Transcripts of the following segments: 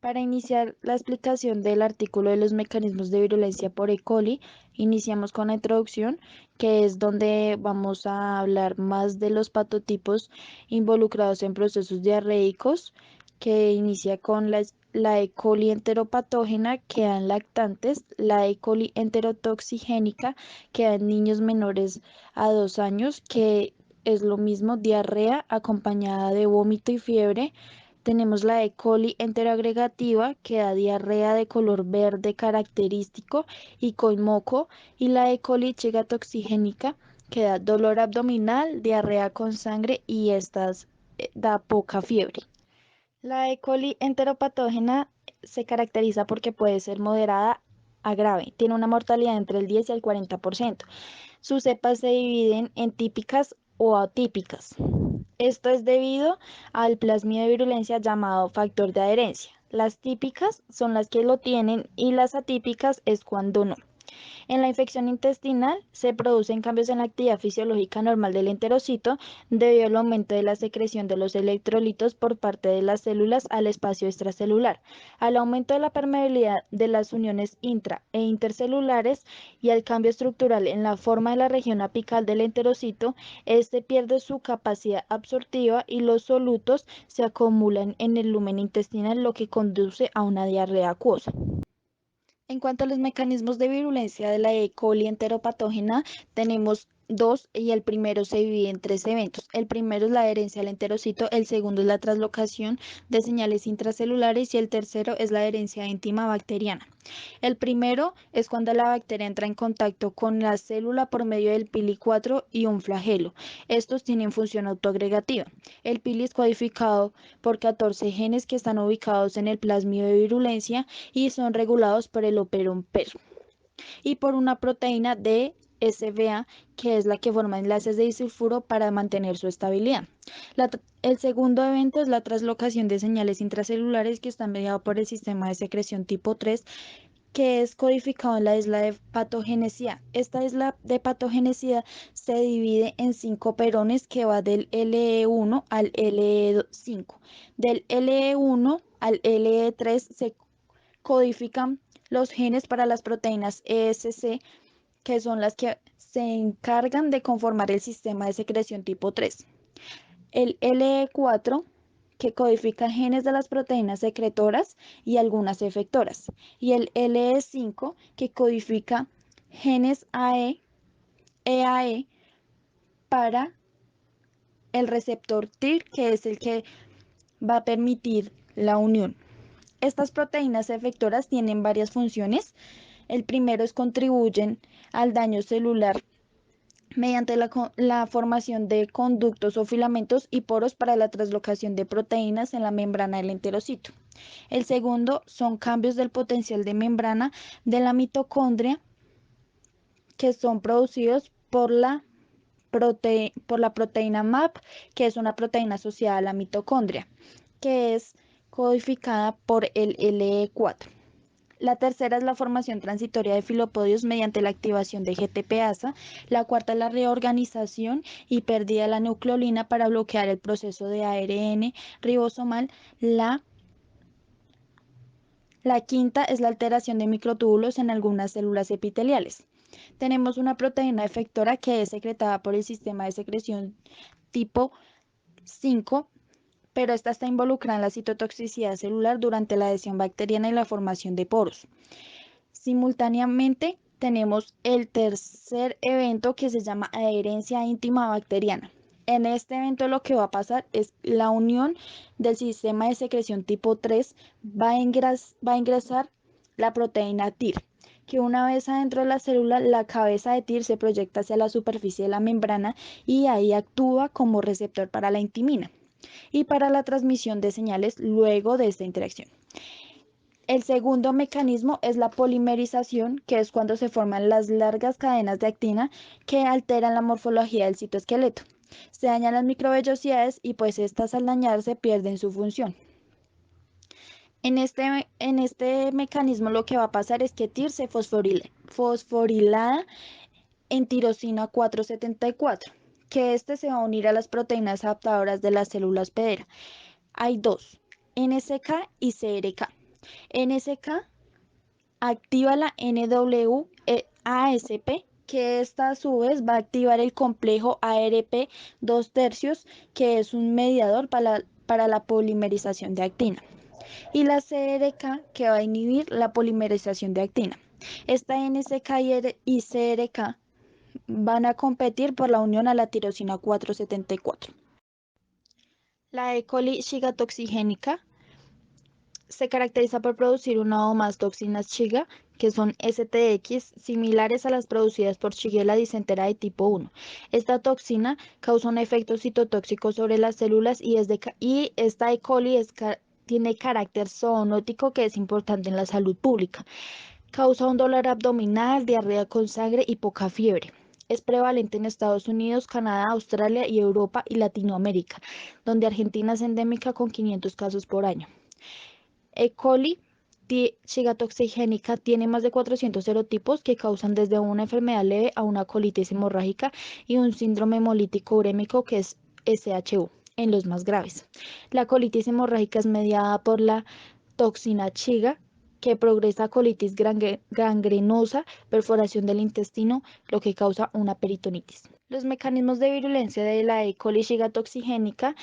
Para iniciar la explicación del artículo de los mecanismos de virulencia por E. coli, iniciamos con la introducción, que es donde vamos a hablar más de los patotipos involucrados en procesos diarreicos, que inicia con la E. coli enteropatógena, que da en lactantes, la E. coli enterotoxigénica, que da en niños menores a 2 años, que es lo mismo, diarrea acompañada de vómito y fiebre. Tenemos la E. coli enteroagregativa, que da diarrea de color verde característico y con moco, y la E. coli chegatoxigénica, que da dolor abdominal, diarrea con sangre y estas da poca fiebre. La E. coli enteropatógena se caracteriza porque puede ser moderada a grave. Tiene una mortalidad entre el 10 y el 40%. Sus cepas se dividen en típicas o atípicas. Esto es debido al plasmido de virulencia llamado factor de adherencia. Las típicas son las que lo tienen y las atípicas es cuando no. En la infección intestinal se producen cambios en la actividad fisiológica normal del enterocito debido al aumento de la secreción de los electrolitos por parte de las células al espacio extracelular, al aumento de la permeabilidad de las uniones intra e intercelulares y al cambio estructural en la forma de la región apical del enterocito. Este pierde su capacidad absortiva y los solutos se acumulan en el lumen intestinal, lo que conduce a una diarrea acuosa. En cuanto a los mecanismos de virulencia de la E. coli enteropatógena, tenemos dos y el primero se divide en tres eventos. El primero es la adherencia al enterocito, el segundo es la translocación de señales intracelulares y el tercero es la adherencia íntima bacteriana. El primero es cuando la bacteria entra en contacto con la célula por medio del pili-4 y un flagelo. Estos tienen función autoagregativa. El pili es codificado por 14 genes que están ubicados en el plasmido de virulencia y son regulados por el operon PER y por una proteína de SVA, que es la que forma enlaces de disulfuro para mantener su estabilidad. El segundo evento es la translocación de señales intracelulares, que está mediado por el sistema de secreción tipo 3, que es codificado en la isla de patogenicidad. Esta isla de patogenicidad se divide en 5 perones que va del LE1 al LE5. Del LE1 al LE3 se codifican los genes para las proteínas ESC, que son las que se encargan de conformar el sistema de secreción tipo 3. El LE4, que codifica genes de las proteínas secretoras y algunas efectoras, y el LE5, que codifica genes EAE para el receptor TIR, que es el que va a permitir la unión. Estas proteínas efectoras tienen varias funciones. El primero es contribuyen al daño celular mediante la formación de conductos o filamentos y poros para la translocación de proteínas en la membrana del enterocito. El segundo son cambios del potencial de membrana de la mitocondria, que son producidos por la proteína MAP, que es una proteína asociada a la mitocondria, que es codificada por el LE4. La tercera es la formación transitoria de filopodios mediante la activación de GTPasa. La cuarta es la reorganización y pérdida de la nucleolina para bloquear el proceso de ARN ribosomal. La quinta es la alteración de microtúbulos en algunas células epiteliales. Tenemos una proteína efectora que es secretada por el sistema de secreción tipo 5, pero esta está involucrada en la citotoxicidad celular durante la adhesión bacteriana y la formación de poros. Simultáneamente tenemos el tercer evento, que se llama adherencia íntima bacteriana. En este evento lo que va a pasar es la unión del sistema de secreción tipo 3 va a ingresar la proteína TIR, que una vez adentro de la célula, la cabeza de TIR se proyecta hacia la superficie de la membrana y ahí actúa como receptor para la intimina y para la transmisión de señales luego de esta interacción. El segundo mecanismo es la polimerización, que es cuando se forman las largas cadenas de actina que alteran la morfología del citoesqueleto. Se dañan las microvellosidades y pues estas al dañarse pierden su función. En este mecanismo lo que va a pasar es que TIR se fosforilada en tirosina 474, que este se va a unir a las proteínas adaptadoras de la célula hospedera. Hay dos, NSK y CRK. NSK activa la NWASP, que esta a su vez va a activar el complejo ARP 2 tercios, que es un mediador para la polimerización de actina, y la CRK, que va a inhibir la polimerización de actina. Esta NSK y CRK van a competir por la unión a la tirosina 474. La E. coli gigatoxigénica se caracteriza por producir una o más toxinas Shiga, que son STX, similares a las producidas por Shigella disentera de tipo 1. Esta toxina causa un efecto citotóxico sobre las células y esta E. coli tiene carácter zoonótico, que es importante en la salud pública. Causa un dolor abdominal, diarrea con sangre y poca fiebre. Es prevalente en Estados Unidos, Canadá, Australia y Europa y Latinoamérica, donde Argentina es endémica con 500 casos por año. E. coli gigatoxigénica tiene más de 400 serotipos que causan desde una enfermedad leve a una colitis hemorrágica y un síndrome hemolítico urémico, que es SHU, en los más graves. La colitis hemorrágica es mediada por la toxina Shiga, que progresa a colitis gangrenosa, perforación del intestino, lo que causa una peritonitis. Los mecanismos de virulencia de la E. coli gigatoxigénica,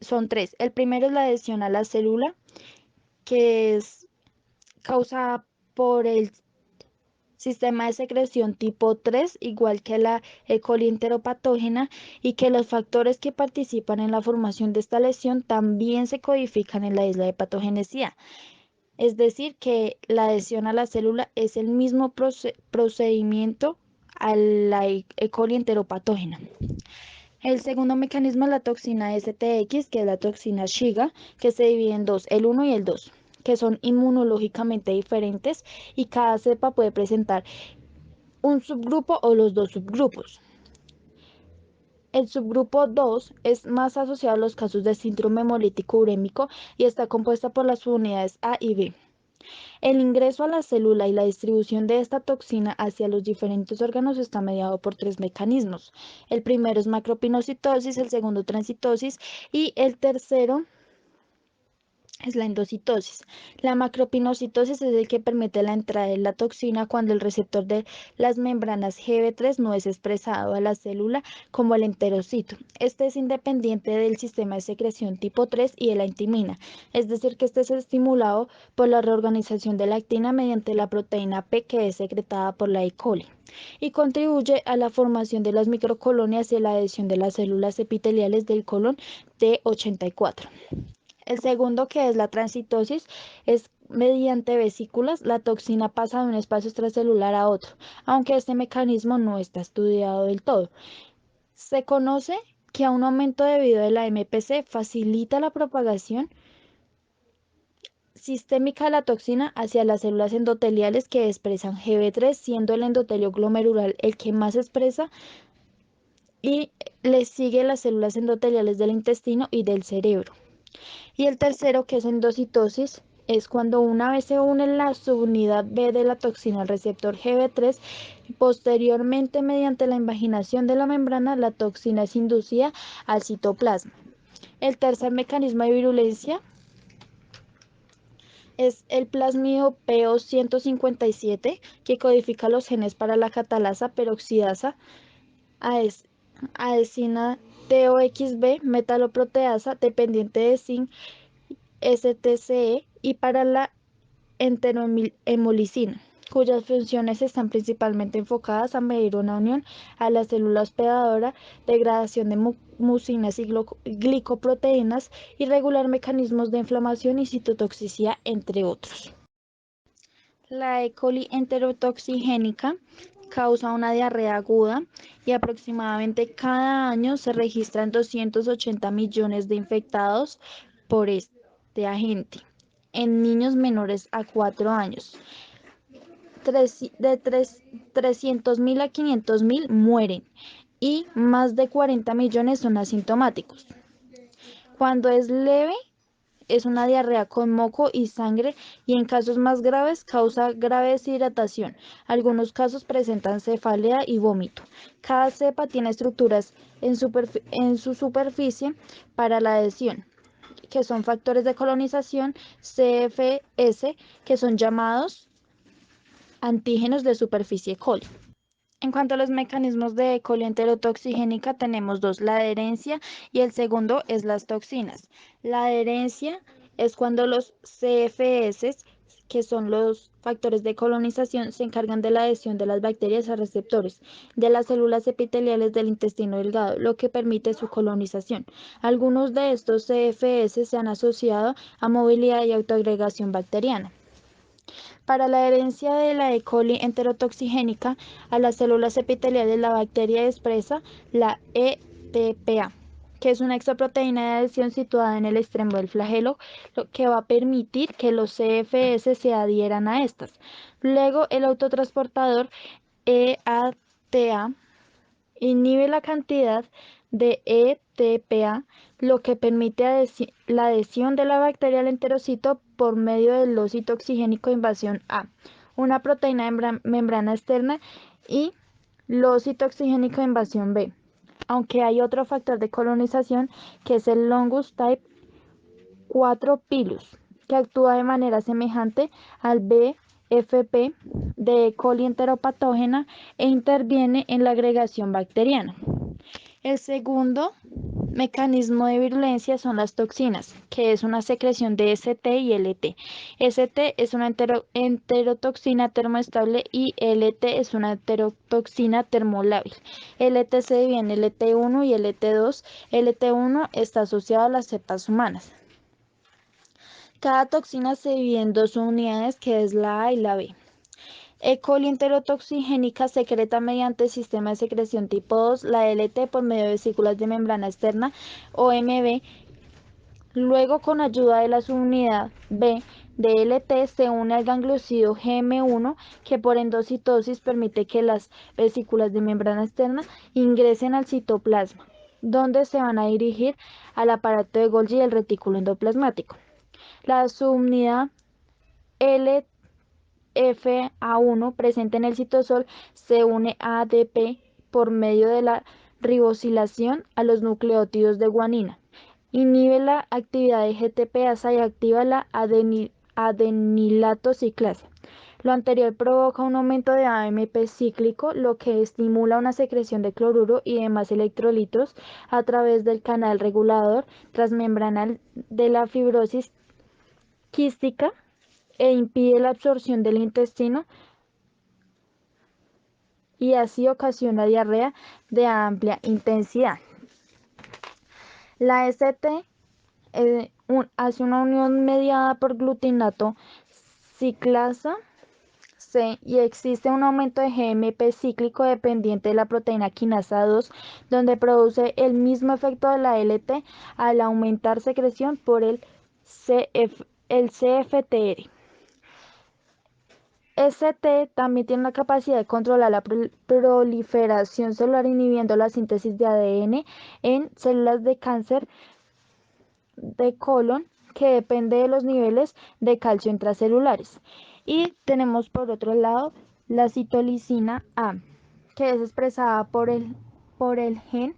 son tres. El primero es la adhesión a la célula, que es causada por el sistema de secreción tipo 3, igual que la E. coli enteropatógena, y que los factores que participan en la formación de esta lesión también se codifican en la isla de patogenicidad. Es decir, que la adhesión a la célula es el mismo procedimiento a la E. coli enteropatógena. El segundo mecanismo es la toxina STX, que es la toxina Shiga, que se divide en dos, el 1 y el 2, que son inmunológicamente diferentes, y cada cepa puede presentar un subgrupo o los dos subgrupos. El subgrupo 2 es más asociado a los casos de síndrome hemolítico urémico y está compuesta por las unidades A y B. El ingreso a la célula y la distribución de esta toxina hacia los diferentes órganos está mediado por tres mecanismos. El primero es macropinocitosis, el segundo transitosis y el tercero es la endocitosis. La macropinocitosis es el que permite la entrada de la toxina cuando el receptor de las membranas GB3 no es expresado a la célula como el enterocito. Este es independiente del sistema de secreción tipo 3 y de la intimina, es decir, que este es estimulado por la reorganización de la actina mediante la proteína P, que es secretada por la E. coli, y contribuye a la formación de las microcolonias y a la adhesión de las células epiteliales del colon T84. El segundo, que es la transitosis, es mediante vesículas. La toxina pasa de un espacio extracelular a otro, aunque este mecanismo no está estudiado del todo. Se conoce que a un aumento debido a la MPC facilita la propagación sistémica de la toxina hacia las células endoteliales que expresan GB3, siendo el endotelio glomerular el que más expresa, y le sigue las células endoteliales del intestino y del cerebro. Y el tercero, que es endocitosis, es cuando una vez se une la subunidad B de la toxina al receptor GB3, posteriormente mediante la invaginación de la membrana, la toxina es inducida al citoplasma. El tercer mecanismo de virulencia es el plásmido PO157, que codifica los genes para la catalasa peroxidasa, adesina TOXB, metaloproteasa dependiente de zinc, STCE, y para la enterohemolicina, cuyas funciones están principalmente enfocadas a medir una unión a la célula hospedadora, degradación de mucinas y glicoproteínas, y regular mecanismos de inflamación y citotoxicidad, entre otros. La E. coli enterotoxigénica causa una diarrea aguda y aproximadamente cada año se registran 280 millones de infectados por este agente en niños menores a 4 años. De 300.000 a 500.000 mueren y más de 40 millones son asintomáticos. Cuando es leve, es una diarrea con moco y sangre, y en casos más graves causa grave deshidratación. Algunos casos presentan cefalea y vómito. Cada cepa tiene estructuras en su superficie para la adhesión. que son factores de colonización, CFS, que son llamados antígenos de superficie coli. En cuanto a los mecanismos de E. coli enterotoxigénica, tenemos dos, la adherencia y el segundo es las toxinas. La adherencia es cuando los CFS, que son los factores de colonización, se encargan de la adhesión de las bacterias a receptores de las células epiteliales del intestino delgado, lo que permite su colonización. Algunos de estos CFS se han asociado a movilidad y autoagregación bacteriana. Para la adherencia de la E. coli enterotoxigénica a las células epiteliales, la bacteria expresa la ETPA, que es una exoproteína de adhesión situada en el extremo del flagelo, lo que va a permitir que los CFS se adhieran a estas. Luego, el autotransportador EATA inhibe la cantidad de ETPA, lo que permite la adhesión de la bacteria al enterocito por medio del ósito oxigénico de invasión A, una proteína de membrana externa, y ósito oxigénico de invasión B. Aunque hay otro factor de colonización que es el Longus type 4 pilus, que actúa de manera semejante al BFP de E. coli enteropatógena e interviene en la agregación bacteriana. El segundo mecanismo de virulencia son las toxinas, que es una secreción de ST y LT. ST es una enterotoxina termoestable y LT es una enterotoxina termolábil. LT se divide en LT1 y LT2. LT1 está asociado a las cepas humanas. Cada toxina se divide en dos unidades, que es la A y la B. E. coli enterotoxigénica secreta mediante el sistema de secreción tipo 2, la LT por medio de vesículas de membrana externa, OMB. Luego, con ayuda de la subunidad B de LT, se une al gangliosido GM1, que por endocitosis permite que las vesículas de membrana externa ingresen al citoplasma, donde se van a dirigir al aparato de Golgi del retículo endoplasmático. La subunidad LFA1 presente en el citosol se une a ADP por medio de la ribosilación a los nucleótidos de guanina. Inhibe la actividad de GTPasa y activa la adenilato ciclasa. Lo anterior provoca un aumento de AMP cíclico, lo que estimula una secreción de cloruro y demás electrolitos a través del canal regulador transmembranal de la fibrosis quística e impide la absorción del intestino y así ocasiona diarrea de amplia intensidad. La ST hace una unión mediada por glutinato ciclasa C y existe un aumento de GMP cíclico dependiente de la proteína quinasa 2, donde produce el mismo efecto de la LT al aumentar secreción por el CFTR. ST también tiene la capacidad de controlar la proliferación celular inhibiendo la síntesis de ADN en células de cáncer de colon, que depende de los niveles de calcio intracelulares. Y tenemos por otro lado la citolicina A, que es expresada por el gen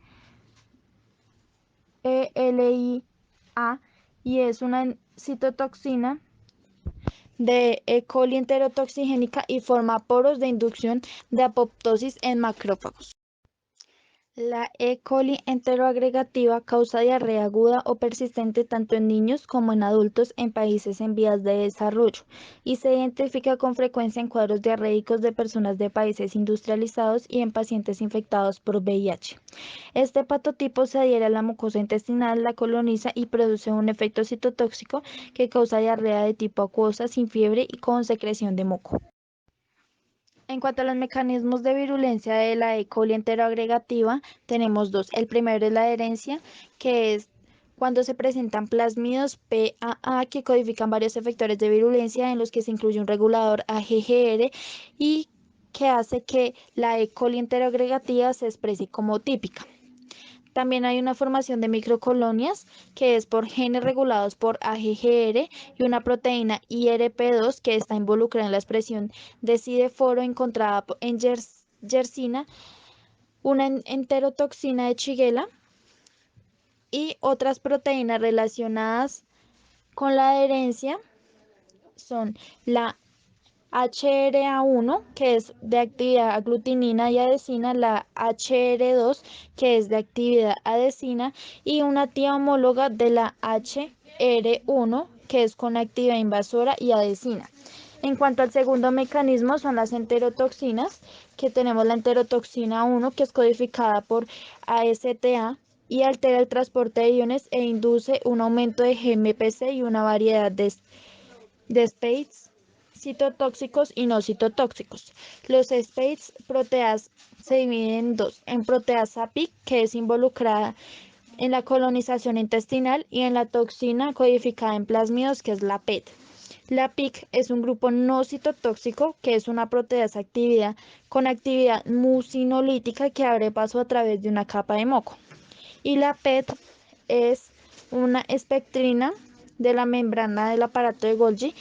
ELIA y es una citotoxina de E. coli enterotoxigénica y forma poros de inducción de apoptosis en macrófagos. La E. coli enteroagregativa causa diarrea aguda o persistente tanto en niños como en adultos en países en vías de desarrollo y se identifica con frecuencia en cuadros diarreicos de personas de países industrializados y en pacientes infectados por VIH. Este patotipo se adhiere a la mucosa intestinal, la coloniza y produce un efecto citotóxico que causa diarrea de tipo acuosa, sin fiebre y con secreción de moco. En cuanto a los mecanismos de virulencia de la E. coli enteroagregativa, tenemos dos. El primero es la adherencia, que es cuando se presentan plásmidos PAA que codifican varios efectores de virulencia, en los que se incluye un regulador AGGR y que hace que la E. coli enteroagregativa se exprese como típica. También hay una formación de microcolonias, que es por genes regulados por AGGR y una proteína IRP2 que está involucrada en la expresión de cideforo encontrada en yersina, una enterotoxina de Shigella Y otras proteínas relacionadas con la adherencia son la HRA1, que es de actividad aglutinina y adhesina, la HR2, que es de actividad adhesina, y una tía homóloga de la HR1, que es con actividad invasora y adhesina. En cuanto al segundo mecanismo, son las enterotoxinas, que tenemos la enterotoxina 1, que es codificada por ASTA y altera el transporte de iones e induce un aumento de GMPC y una variedad de SPADs citotóxicos y no citotóxicos. Los SPADs proteas se dividen en dos, en proteasa PIC, que es involucrada en la colonización intestinal, y en la toxina codificada en plásmidos, que es la PET. La PIC es un grupo no citotóxico, que es una proteasa con actividad mucinolítica que abre paso a través de una capa de moco. Y la PET es una espectrina de la membrana del aparato de Golgi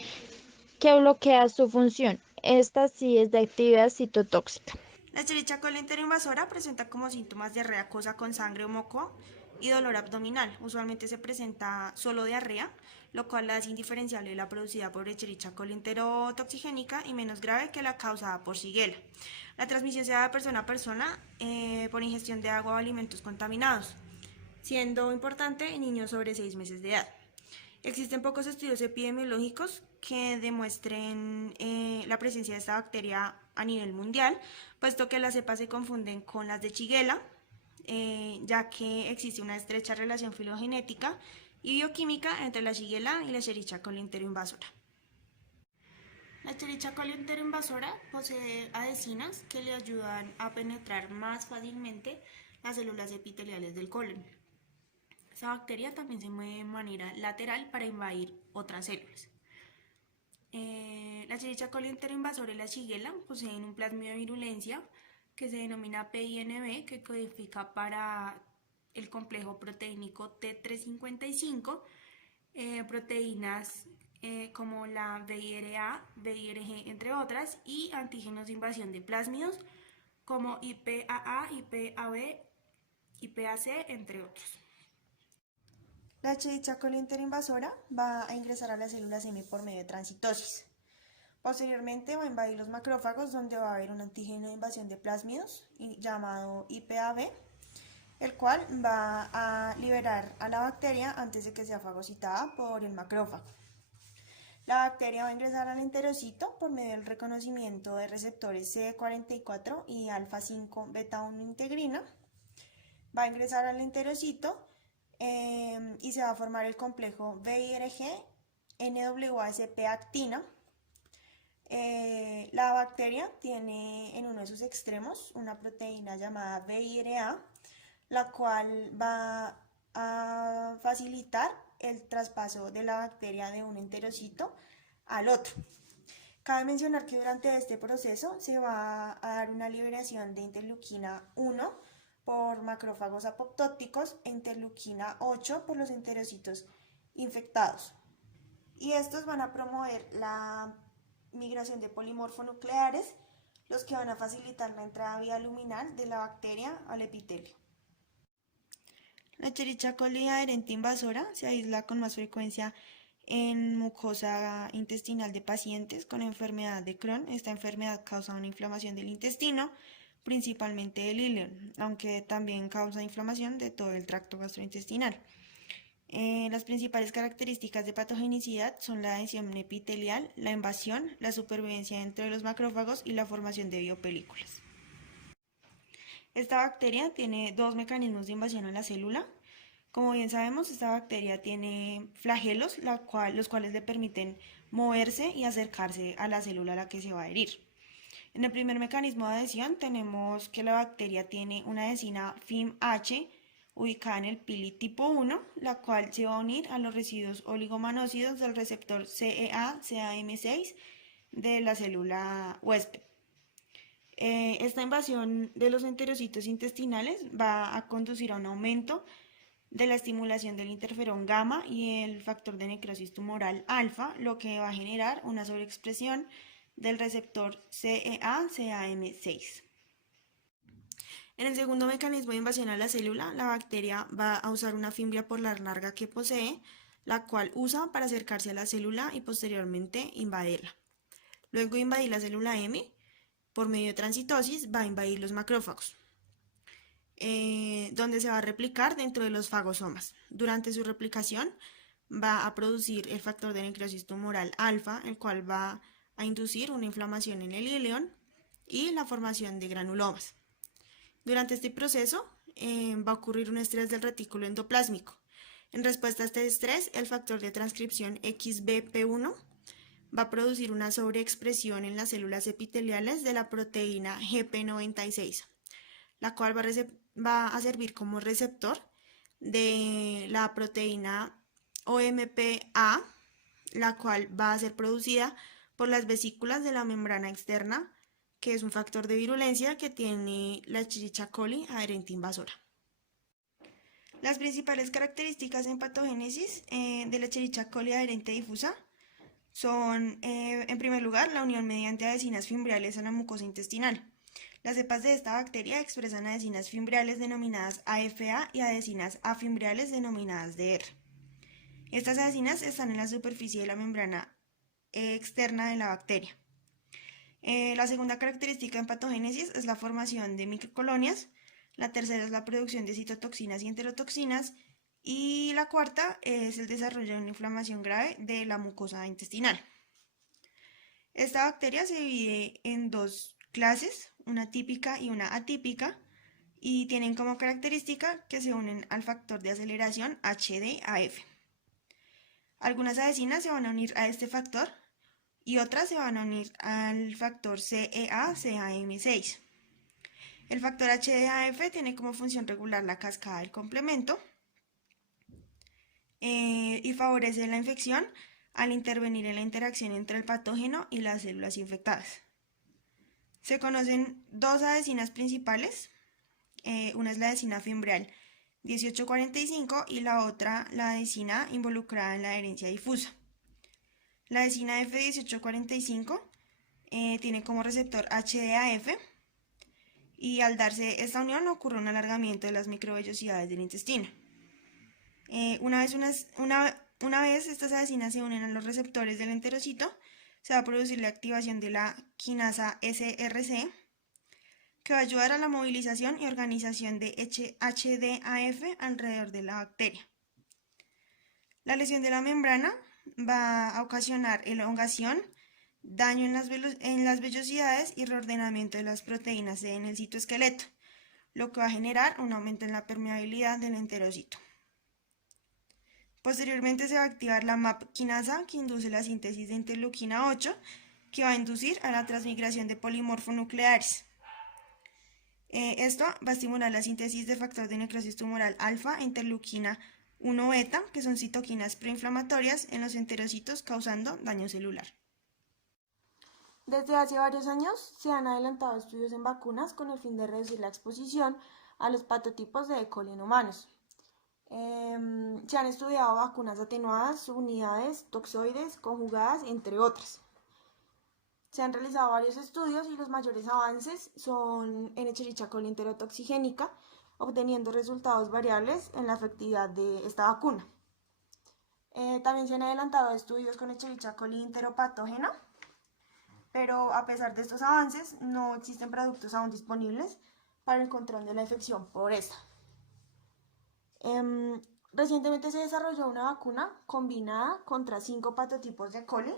que bloquea su función. Esta sí es de actividad citotóxica. La Escherichia coli enteroinvasora presenta como síntomas diarrea acuosa con sangre o moco y dolor abdominal. Usualmente se presenta solo diarrea, lo cual la hace indiferenciable de la producida por Escherichia coli enterotoxigénica y menos grave que la causada por Shigella. La transmisión se da de persona a persona por ingestión de agua o alimentos contaminados, siendo importante en niños sobre 6 meses de edad. Existen pocos estudios epidemiológicos que demuestren la presencia de esta bacteria a nivel mundial, puesto que las cepas se confunden con las de Shigella, ya que existe una estrecha relación filogenética y bioquímica entre la Shigella y la Escherichia coli enteroinvasora. La Escherichia coli enteroinvasora posee adhesinas que le ayudan a penetrar más fácilmente las células epiteliales del colon. Esta bacteria también se mueve de manera lateral para invadir otras células. La Escherichia coli enteroinvasora y la Shigella poseen un plasmido de virulencia que se denomina PINB, que codifica para el complejo proteínico T355, proteínas como la VIRA, VIRG, entre otras, y antígenos de invasión de plásmidos como IPAA, IPAB, IPAC, entre otros. La Escherichia coli enteroinvasora va a ingresar a las células M por medio de transitosis. Posteriormente va a invadir los macrófagos, donde va a haber un antígeno de invasión de plásmidos llamado IPAB, el cual va a liberar a la bacteria antes de que sea fagocitada por el macrófago. La bacteria va a ingresar al enterocito por medio del reconocimiento de receptores CD44 y alfa-5 beta-1 integrina. Va a ingresar al enterocito y se va a formar el complejo VIRG, NWASP actina. La bacteria tiene en uno de sus extremos una proteína llamada VIRA, la cual va a facilitar el traspaso de la bacteria de un enterocito al otro. Cabe mencionar que durante este proceso se va a dar una liberación de interleuquina 1 por macrófagos apoptóticos e interleuquina 8 por los enterocitos infectados. Y estos van a promover la migración de polimorfonucleares, los que van a facilitar la entrada vía luminal de la bacteria al epitelio. La Escherichia coli adherente invasora se aísla con más frecuencia en mucosa intestinal de pacientes con enfermedad de Crohn. Esta enfermedad causa una inflamación del intestino, principalmente del ileón, aunque también causa inflamación de todo el tracto gastrointestinal. Las principales características de patogenicidad son la adhesión epitelial, la invasión, la supervivencia dentro de los macrófagos y la formación de biopelículas. Esta bacteria tiene dos mecanismos de invasión a la célula. Como bien sabemos, esta bacteria tiene flagelos, los cuales le permiten moverse y acercarse a la célula a la que se va a adherir. En el primer mecanismo de adhesión tenemos que la bacteria tiene una adhesina FIMH ubicada en el pili tipo 1, la cual se va a unir a los residuos oligomanócidos del receptor CEA-CAM6 de la célula huésped. Esta invasión de los enterocitos intestinales va a conducir a un aumento de la estimulación del interferón gamma y el factor de necrosis tumoral alfa, lo que va a generar una sobreexpresión del receptor CEA-CAM6. En el segundo mecanismo de invasión a la célula, la bacteria va a usar una fimbria polar larga que posee, la cual usa para acercarse a la célula y posteriormente invadirla. Luego de invadir la célula M, por medio de transitosis, va a invadir los macrófagos, donde se va a replicar dentro de los fagosomas. Durante su replicación, va a producir el factor de necrosis tumoral alfa, el cual va a inducir una inflamación en el ileón y la formación de granulomas. Durante este proceso va a ocurrir un estrés del retículo endoplásmico. En respuesta a este estrés, el factor de transcripción XBP1 va a producir una sobreexpresión en las células epiteliales de la proteína GP96, la cual va a servir como receptor de la proteína OMPA, la cual va a ser producida por las vesículas de la membrana externa, que es un factor de virulencia que tiene la Escherichia coli adherente invasora. Las principales características en patogénesis de la Escherichia coli adherente difusa son, en primer lugar, la unión mediante adhesinas fimbriales a la mucosa intestinal. Las cepas de esta bacteria expresan adhesinas fimbriales denominadas AFA y adhesinas afimbriales denominadas DR. Estas adhesinas están en la superficie de la membrana externa de la bacteria. La segunda característica en patogénesis es la formación de microcolonias. La tercera es la producción de citotoxinas y enterotoxinas. Y la cuarta es el desarrollo de una inflamación grave de la mucosa intestinal. Esta bacteria se divide en dos clases, una típica y una atípica, y tienen como característica que se unen al factor de aceleración HDAF. Algunas adhesinas se van a unir a este factor y otras se van a unir al factor CEA-CAM6. El factor HDAF tiene como función regular la cascada del complemento y favorece la infección al intervenir en la interacción entre el patógeno y las células infectadas. Se conocen dos adhesinas principales, una es la adhesina fimbrial 1845 y la otra la adhesina involucrada en la adherencia difusa. La adhesina F1845 tiene como receptor HDAF y al darse esta unión ocurre un alargamiento de las microvellosidades del intestino. Una vez estas adhesinas se unen a los receptores del enterocito, se va a producir la activación de la quinasa SRC, que va a ayudar a la movilización y organización de HDAF alrededor de la bacteria. La lesión de la membrana va a ocasionar elongación, daño en las vellosidades y reordenamiento de las proteínas C en el citoesqueleto, lo que va a generar un aumento en la permeabilidad del enterocito. Posteriormente se va a activar la MAP quinasa, que induce la síntesis de interleuquina 8, que va a inducir a la transmigración de polimorfonucleares. Esto va a estimular la síntesis de factor de necrosis tumoral alfa e interleuquina 1 beta, que son citoquinas proinflamatorias en los enterocitos causando daño celular. Desde hace varios años se han adelantado estudios en vacunas con el fin de reducir la exposición a los patotipos de E. coli en humanos. Se han estudiado vacunas atenuadas, unidades, toxoides, conjugadas, entre otras. Se han realizado varios estudios y los mayores avances son en Escherichia coli enterotoxigénica, obteniendo resultados variables en la efectividad de esta vacuna. También se han adelantado estudios con Escherichia coli enteropatógena, pero a pesar de estos avances no existen productos aún disponibles para el control de la infección por esta. Recientemente se desarrolló una vacuna combinada contra 5 patotipos de E. coli,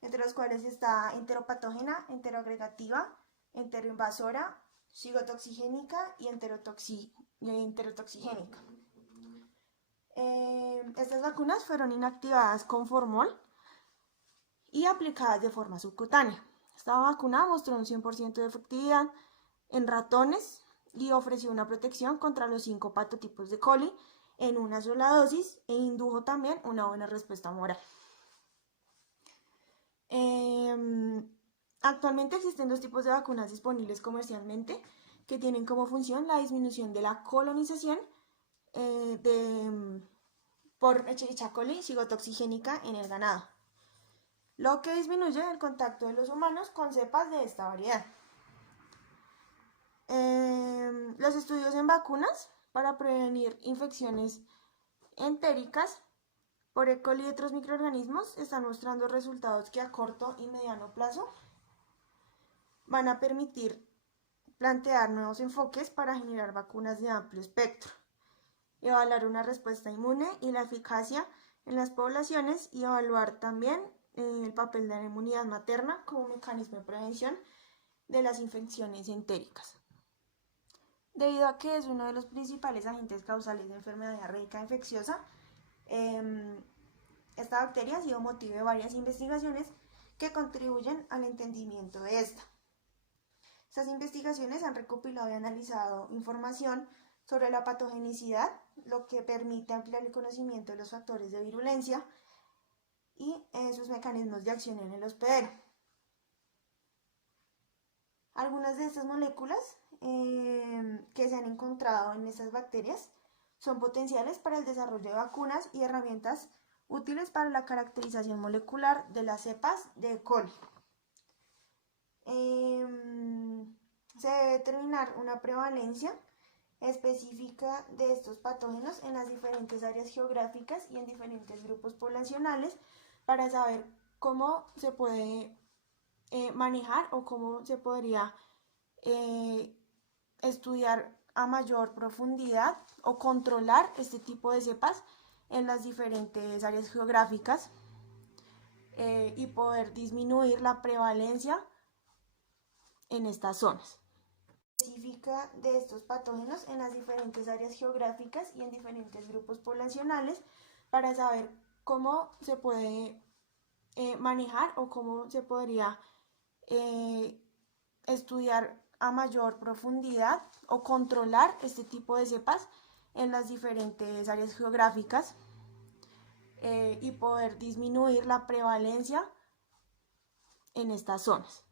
entre los cuales está enteropatógena, enteroagregativa, enteroinvasora, cigotoxigénica y enterotoxigénica. Estas vacunas fueron inactivadas con formol y aplicadas de forma subcutánea. Esta vacuna mostró un 100% de efectividad en ratones y ofreció una protección contra los 5 patotipos de E. coli en una sola dosis e indujo también una buena respuesta humoral. Actualmente existen 2 tipos de vacunas disponibles comercialmente que tienen como función la disminución de la colonización por Escherichia coli cigotoxigénica en el ganado, lo que disminuye el contacto de los humanos con cepas de esta variedad. Los estudios en vacunas para prevenir infecciones entéricas por E. coli y otros microorganismos están mostrando resultados que a corto y mediano plazo van a permitir plantear nuevos enfoques para generar vacunas de amplio espectro, evaluar una respuesta inmune y la eficacia en las poblaciones y evaluar también el papel de la inmunidad materna como mecanismo de prevención de las infecciones entéricas. Debido a que es uno de los principales agentes causales de enfermedad diarreica infecciosa, esta bacteria ha sido motivo de varias investigaciones que contribuyen al entendimiento de esta. Estas investigaciones han recopilado y analizado información sobre la patogenicidad, lo que permite ampliar el conocimiento de los factores de virulencia y sus mecanismos de acción en el hospedero. Algunas de estas moléculas que se han encontrado en estas bacterias son potenciales para el desarrollo de vacunas y herramientas útiles para la caracterización molecular de las cepas de E. coli. Se debe determinar una prevalencia específica de estos patógenos en las diferentes áreas geográficas y en diferentes grupos poblacionales para saber cómo se puede manejar o cómo se podría estudiar a mayor profundidad o controlar este tipo de cepas en las diferentes áreas geográficas y poder disminuir la prevalencia en estas zonas. Específica de estos patógenos en las diferentes áreas geográficas y en diferentes grupos poblacionales para saber cómo se puede manejar o cómo se podría estudiar a mayor profundidad o controlar este tipo de cepas en las diferentes áreas geográficas y poder disminuir la prevalencia en estas zonas.